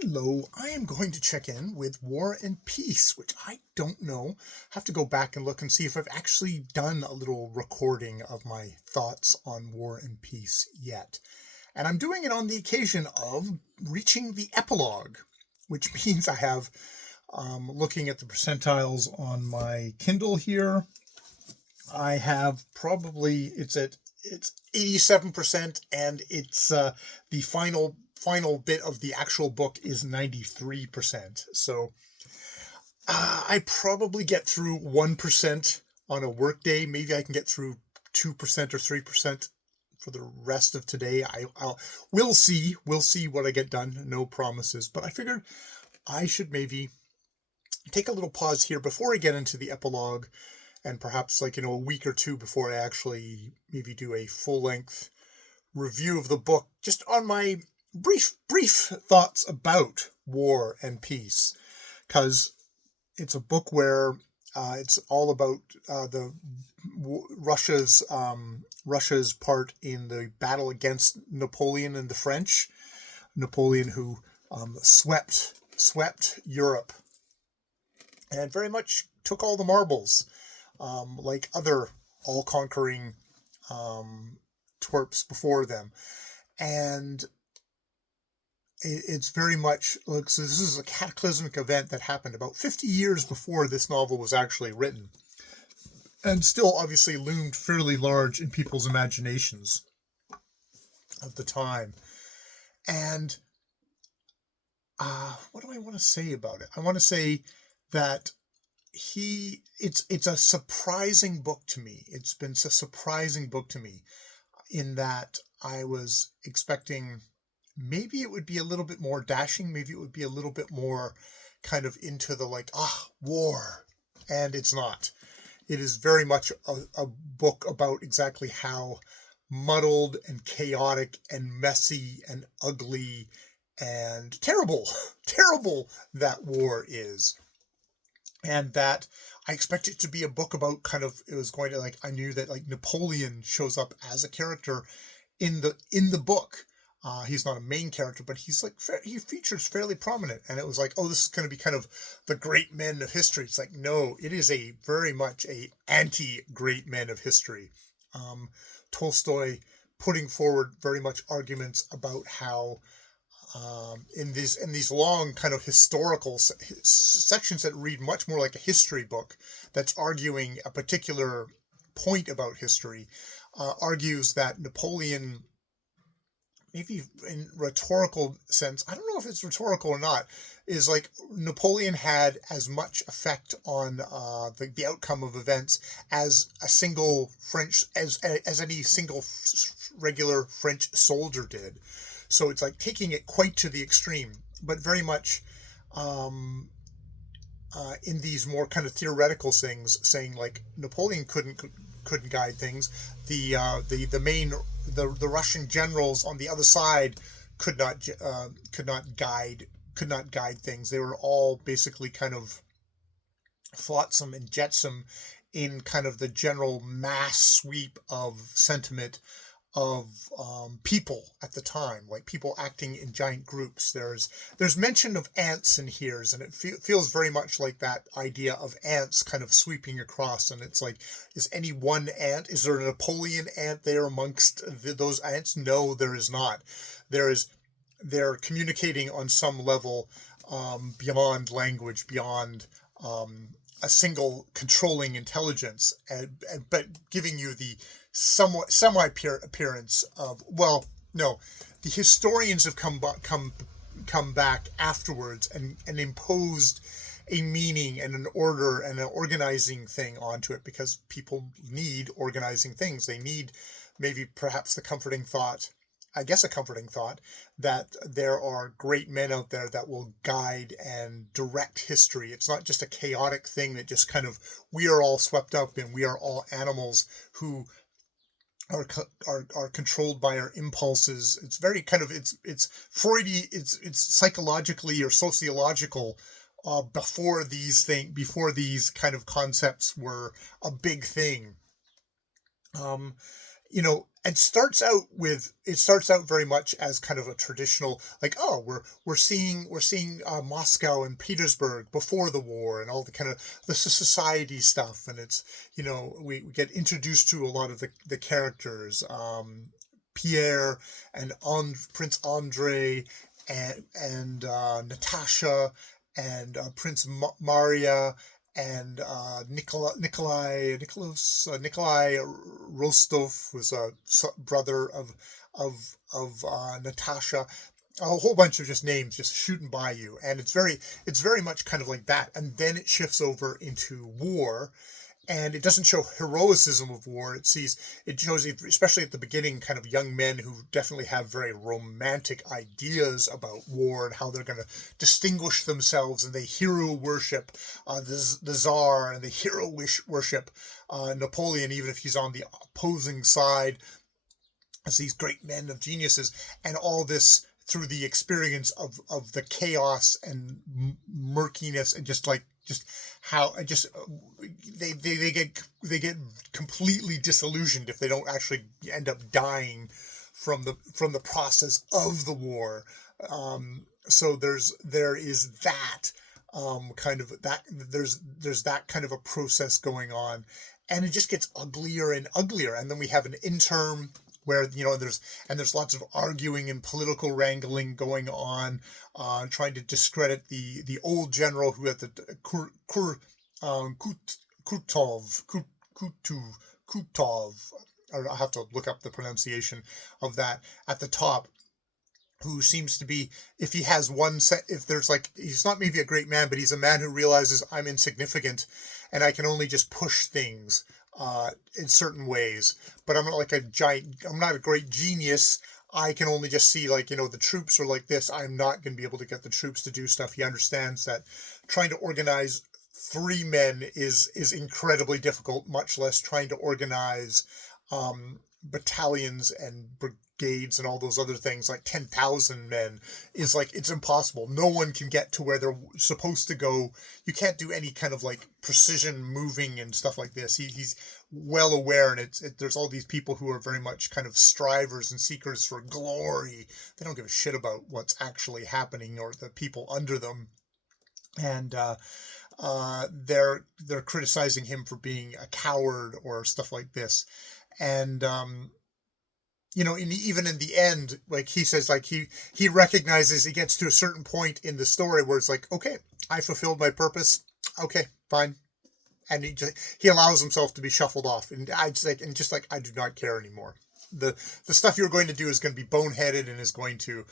Hello, I am going to check in with War and Peace, which I don't know. Have to go back and look and see if I've actually done a little recording of my thoughts on War and Peace yet. And I'm doing it on the occasion of reaching the epilogue, which means I have, looking at the percentiles on my Kindle here, I have probably, it's 87%, and it's the final bit of the actual book is 93%. So I probably get through 1% on a work day. Maybe I can get through 2% or 3% for the rest of today. We'll see. We'll see what I get done. No promises. But I figured I should maybe take a little pause here before I get into the epilogue, and perhaps a week or two before I actually maybe do a full length review of the book, just on my brief thoughts about War and Peace, because it's a book where it's all about the Russia's part in the battle against Napoleon and the French. Napoleon, who swept Europe and very much took all the marbles, like other all-conquering twerps before them. And it's very much, look, so this is a cataclysmic event that happened about 50 years before this novel was actually written, and still obviously loomed fairly large in people's imaginations of the time. And what do I want to say about it? I want to say that it's a surprising book to me. It's been a surprising book to me in that I was expecting maybe it would be a little bit more dashing, maybe it would be a little bit more kind of into the war. And it's not. It is very much a book about exactly how muddled and chaotic and messy and ugly and terrible that war is. And that I expect it to be a book about it was going to, I knew that Napoleon shows up as a character in the book. He's not a main character, but he features fairly prominent, and it was oh, this is going to be kind of the great men of history. It's no, it is a very much a anti-great men of history. Tolstoy putting forward very much arguments about how in these long kind of historical sections that read much more like a history book that's arguing a particular point about history, argues that Napoleon, maybe in rhetorical sense, I don't know if it's rhetorical or not, is Napoleon had as much effect on the outcome of events as a single French as any single regular French soldier did. So it's taking it quite to the extreme, but very much in these more kind of theoretical things, saying Napoleon couldn't guide things. The main the Russian generals on the other side could not guide things. They were all basically kind of flotsam and jetsam in kind of the general mass sweep of sentiment of people at the time, people acting in giant groups. There's mention of ants in here, and it feels very much like that idea of ants kind of sweeping across. And it's is any one ant? Is there a Napoleon ant there amongst those ants? No, there is not. They're communicating on some level beyond language, beyond a single controlling intelligence, but giving you the somewhat semi appearance of, well, no, the historians have come back afterwards and imposed a meaning and an order and an organizing thing onto it, because people need organizing things. They need maybe perhaps the comforting thought, I guess a comforting thought, that there are great men out there that will guide and direct history. It's not just a chaotic thing that just kind of, we are all swept up and we are all animals who are controlled by our impulses. It's very kind of, it's Freudy, it's psychologically or sociological. Before these kind of concepts were a big thing. it starts out very much as kind of a traditional, like, oh, we're seeing Moscow and Petersburg before the war and all the kind of the society stuff, and it's, we get introduced to a lot of the characters, Pierre and Prince Andrei and Natasha and Prince Maria and Nikolai Rostov was a brother of Natasha. A whole bunch of just names just shooting by you, and it's very much kind of like that. And then it shifts over into war, and it doesn't show heroicism of war. It shows, especially at the beginning, kind of young men who definitely have very romantic ideas about war and how they're going to distinguish themselves, and they hero worship the Tsar, and they hero worship Napoleon, even if he's on the opposing side, as these great men of geniuses, and all this through the experience of the chaos and murkiness, and just how they get completely disillusioned if they don't actually end up dying from the process of the war. So there is that kind of that there's that kind of a process going on, and it just gets uglier and uglier. And then we have an interim where there's lots of arguing and political wrangling going on, trying to discredit the old general who had the Kutov. I have to look up the pronunciation of that at the top, who seems to be, if he has if there's like, he's not maybe a great man, but he's a man who realizes I'm insignificant and I can only just push things in certain ways, but I'm not a great genius. I can only just see, the troops are like this. I'm not going to be able to get the troops to do stuff. He understands that trying to organize 3 men is incredibly difficult, much less trying to organize battalions and brigades and all those other things, like 10,000 men is it's impossible. No one can get to where they're supposed to go. You can't do any kind of precision moving and stuff like this. He's well aware, and there's all these people who are very much kind of strivers and seekers for glory. They don't give a shit about what's actually happening or the people under them. And they're criticizing him for being a coward or stuff like this. And even in the end, he says, he recognizes, he gets to a certain point in the story where it's okay, I fulfilled my purpose. Okay, fine. And he allows himself to be shuffled off. And I do not care anymore. The stuff you're going to do is going to be boneheaded and is going to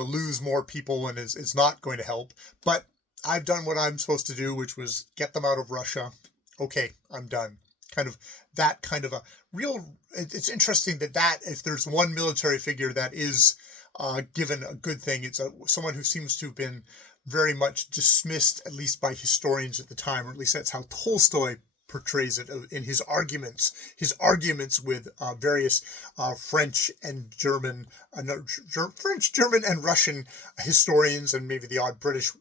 lose more people and is not going to help. But I've done what I'm supposed to do, which was get them out of Russia. Okay, I'm done. Kind of that kind of a real. It's interesting that if there's one military figure that is given a good thing, it's someone who seems to have been very much dismissed, at least by historians at the time, or at least that's how Tolstoy portrays it in his arguments with various French, German, and Russian historians, and maybe the odd British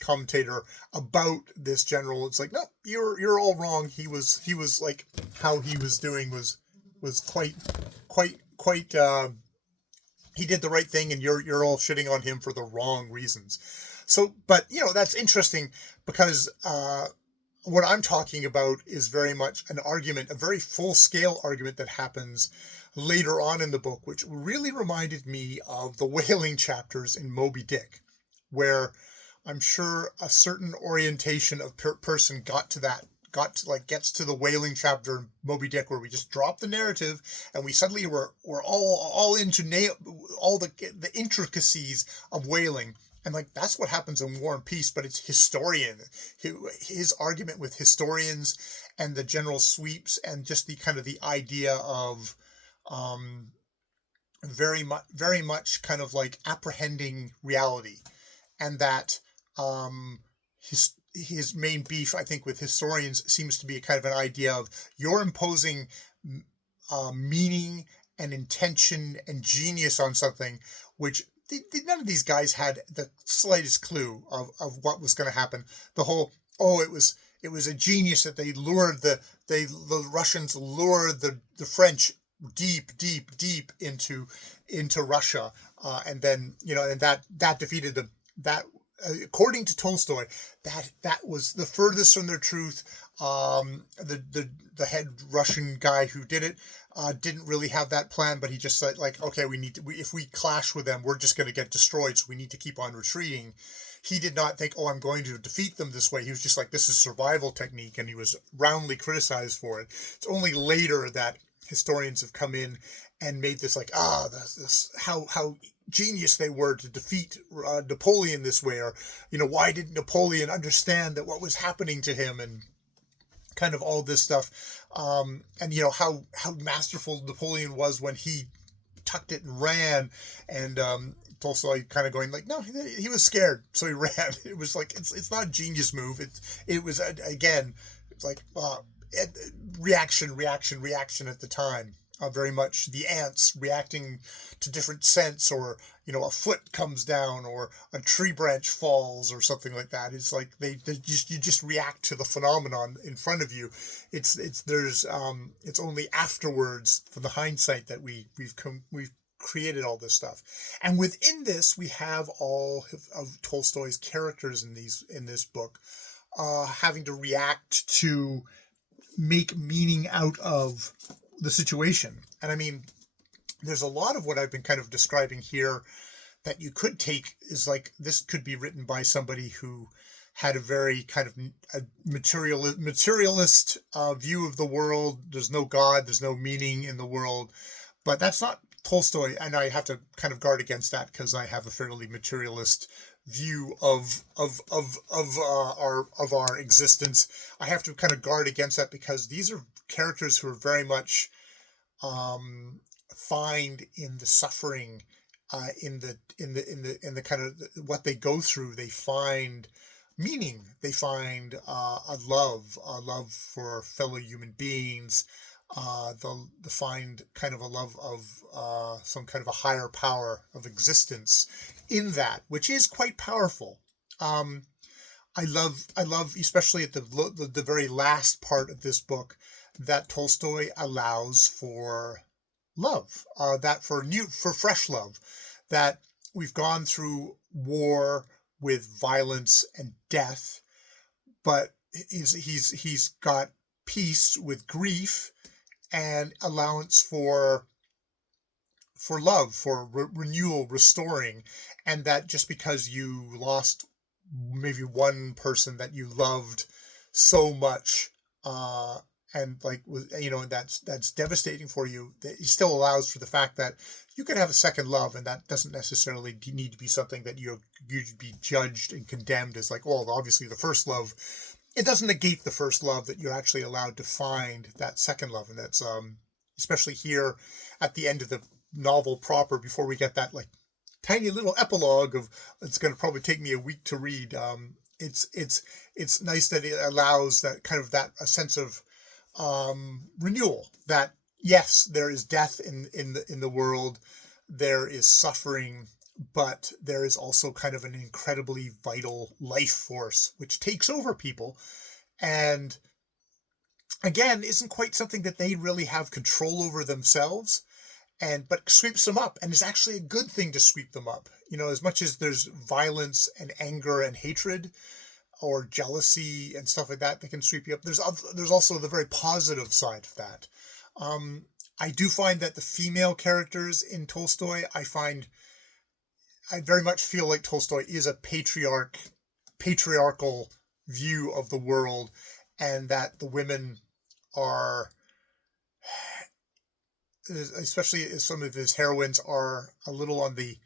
commentator about this general. It's no, you're all wrong. He was how he was doing was quite he did the right thing, and you're all shitting on him for the wrong reasons. So, but that's interesting, because what I'm talking about is very much an argument, a very full-scale argument that happens later on in the book, which really reminded me of the whaling chapters in Moby Dick, where I'm sure a certain orientation of person gets to the whaling chapter in Moby Dick, where we just drop the narrative and we suddenly we're all into all the intricacies of whaling. And that's what happens in War and Peace, but it's his argument with historians and the general sweeps, and just the kind of the idea of very much kind of apprehending reality, and that his main beef, I think, with historians seems to be kind of an idea of you're imposing meaning and intention and genius on something which none of these guys had the slightest clue of what was going to happen. The whole, it was a genius that they lured the Russians lured the French deep into Russia, and then and that defeated that. According to Tolstoy, that was the furthest from their truth. The head Russian guy who did it didn't really have that plan, but he just said, like, okay, if we clash with them, we're just going to get destroyed, so we need to keep on retreating. He did not think, oh, I'm going to defeat them this way. He was just like, this is survival technique, and he was roundly criticized for it. It's only later that historians have come in and made this like, this how genius they were to defeat Napoleon this way, or why didn't Napoleon understand that what was happening to him, and kind of all this stuff, and how masterful Napoleon was when he tucked it and ran, and Tolstoy kind of going like, no, he was scared, so he ran. It was like, it's not a genius move. It was again, it's like reaction at the time. Very much the ants reacting to different scents, or a foot comes down, or a tree branch falls, or something like that. It's like you just react to the phenomenon in front of you. It's only afterwards, from the hindsight, that we've created all this stuff. And within this, we have all of Tolstoy's characters in this book having to react to make meaning out of the situation. And I mean, there's a lot of what I've been kind of describing here that you could take is like, this could be written by somebody who had a very kind of a materialist view of the world. There's no God, there's no meaning in the world. But that's not Tolstoy, and I have to kind of guard against that because I have a fairly materialist view of our existence. I have to kind of guard against that because these are characters who are very much find in the suffering, in the kind of what they go through. They find meaning. They find a love for fellow human beings. They find kind of a love of some kind of a higher power of existence in that, which is quite powerful. I love, especially at the very last part of this book, that Tolstoy allows for love, for fresh love, that we've gone through war with violence and death, but he's got peace with grief and allowance for love, for renewal, restoring, and that just because you lost maybe one person that you loved so much, and like, that's devastating for you, that he still allows for the fact that you could have a second love, and that doesn't necessarily need to be something that you'd be judged and condemned as like, well, obviously the first love. It doesn't negate the first love, that you're actually allowed to find that second love. And that's especially here at the end of the novel proper, before we get that like tiny little epilogue of, it's going to probably take me a week to read. It's nice that it allows that kind of a sense of renewal, that yes, there is death in the world, there is suffering, but there is also kind of an incredibly vital life force which takes over people, and again isn't quite something that they really have control over themselves, but sweeps them up, and is actually a good thing to sweep them up. As much as there's violence and anger and hatred or jealousy and stuff like that can sweep you up, there's also the very positive side of that. I do find that the female characters in Tolstoy, I very much feel like Tolstoy is a patriarchal view of the world, and that the women are, especially some of his heroines, are a little on the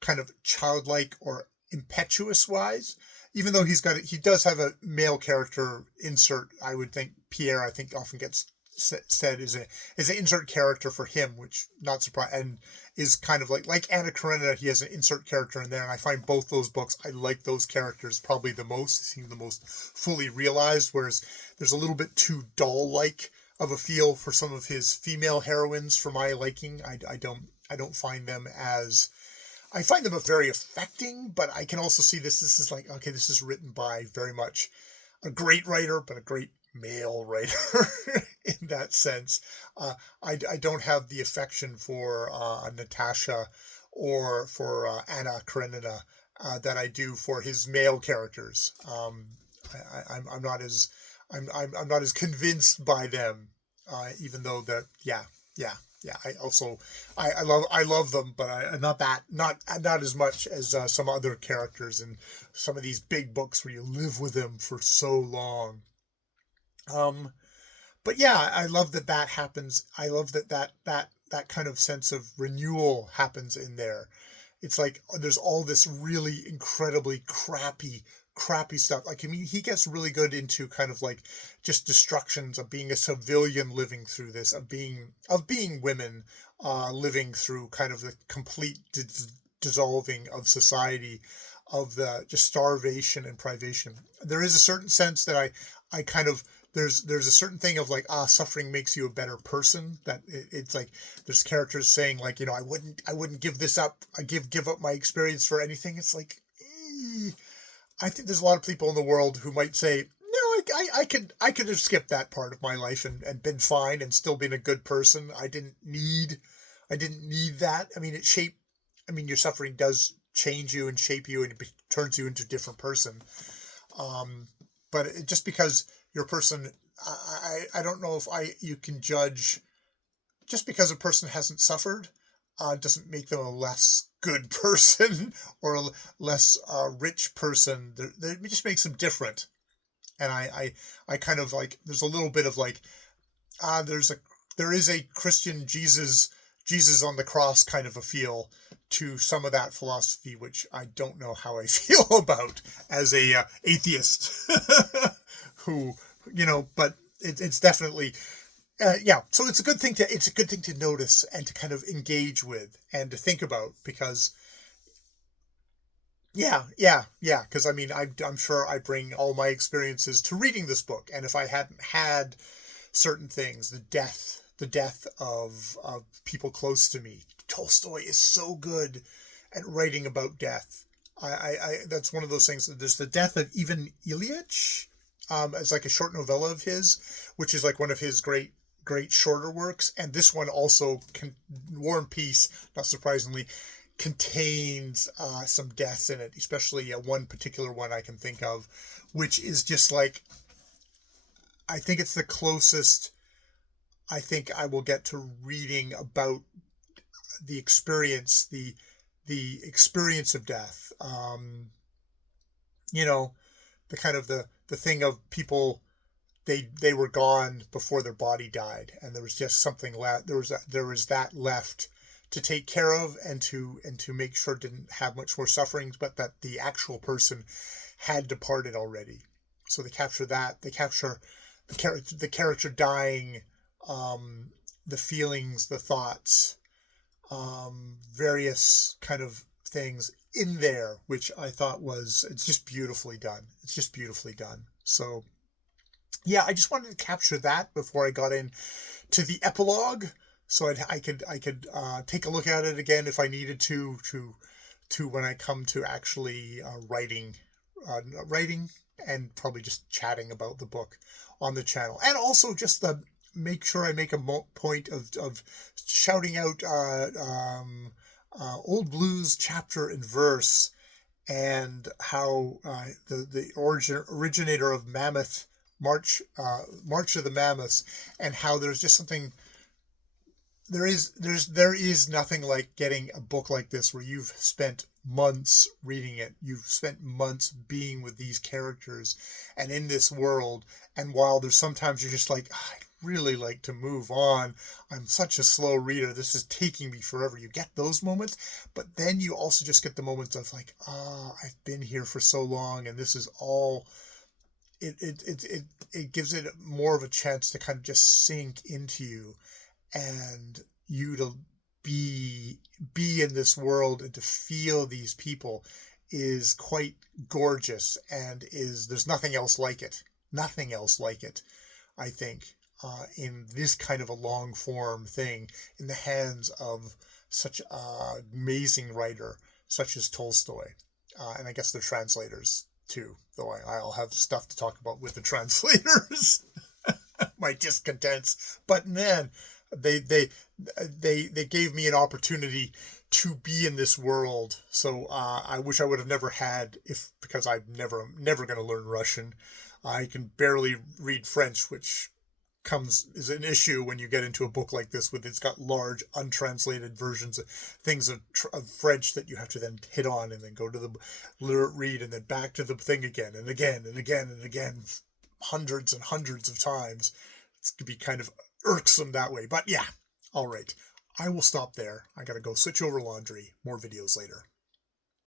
kind of childlike or impetuous wise, even though he does have a male character insert. I would think Pierre, often gets said is an insert character for him, which not surprising, and is kind of like Anna Karenina. He has an insert character in there, and I find both those books, I like those characters probably the most. They seem the most fully realized, whereas there's a little bit too doll-like of a feel for some of his female heroines for my liking. I don't find them as, I find them very affecting, but I can also see this is like, okay, this is written by very much a great writer, but a great male writer. in that sense. I don't have the affection for Natasha or for Anna Karenina that I do for his male characters. I'm not as I'm not as convinced by them, even though that yeah yeah. I love them, but I'm not as much as some other characters in some of these big books where you live with them for so long. Um, but yeah, I love that that happens. I love that kind of sense of renewal happens in there. It's like there's all this really incredibly crappy stuff. Like, I mean, he gets really good into kind of like just destructions of being a civilian living through this, of being women living through kind of the complete dissolving of society, of the just starvation and privation. There is a certain sense that I kind of there's a certain thing of like, suffering makes you a better person. That it's like there's characters saying like, I wouldn't give this up. I give up my experience for anything. It's like, I think there's a lot of people in the world who might say, no, I could have skipped that part of my life and been fine and still been a good person. I didn't need that. I mean, your suffering does change you and shape you, and it turns you into a different person. Um, but just because your person, I don't know if you can judge just because a person hasn't suffered, doesn't make them a less good person or a less rich person. It just makes them different. And I kind of like, there's a little bit of like, uh, there's a, there is a Christian Jesus on the cross kind of a feel to some of that philosophy, which I don't know how I feel about as a atheist who, but it's definitely, yeah. So it's a good thing to notice and to kind of engage with and to think about, because yeah. Because I mean, I'm sure I bring all my experiences to reading this book, and if I hadn't had certain things, the death of people close to me. Tolstoy is so good at writing about death. That's one of those things. There's the death of Ivan Ilyich, as like a short novella of his, which is like one of his great shorter works. And this one also, War and Peace, not surprisingly, contains some deaths in it, especially one particular one I can think of, which is just like, I think it's the closest I think I will get to reading about the experience, the experience of death. You know, the kind of the thing of people, they were gone before their body died, and there was just something left. There was that left to take care of and to make sure it didn't have much more sufferings, but that the actual person had departed already. So they capture that. They capture the character dying, um, the feelings, the thoughts, various kind of things in there, which I thought it's just beautifully done. It's just beautifully done. So yeah, I just wanted to capture that before I got in to the epilogue, so I could take a look at it again if I needed to when I come to actually writing and probably just chatting about the book on the channel, and also just make sure I make a point of shouting out Old Blues chapter and verse, and how the originator of Mammoth March of the Mammoths, and how there's just something, there is nothing like getting a book like this where you've spent months reading it, you've spent months being with these characters and in this world, and while there's sometimes you're just like, I'd really like to move on, I'm such a slow reader, this is taking me forever, you get those moments, but then you also just get the moments of like, I've been here for so long, and this is all, it gives it more of a chance to kind of just sink into you, and you to be in this world and to feel these people is quite gorgeous, and is there's nothing else like it, I think, in this kind of a long form thing in the hands of such an amazing writer such as Tolstoy, and I guess the translators too, though I'll have stuff to talk about with the translators. my discontents. But man, they gave me an opportunity to be in this world. So I wish I would have never had, if because I'm never going to learn Russian. I can barely read French, which is an issue when you get into a book like this with it's got large untranslated versions of things of French that you have to then hit on and then go to the read and then back to the thing again and again and again and again hundreds and hundreds of times. It's gonna be kind of irksome that way. But yeah, all right. I will stop there. I gotta go switch over laundry. More videos later.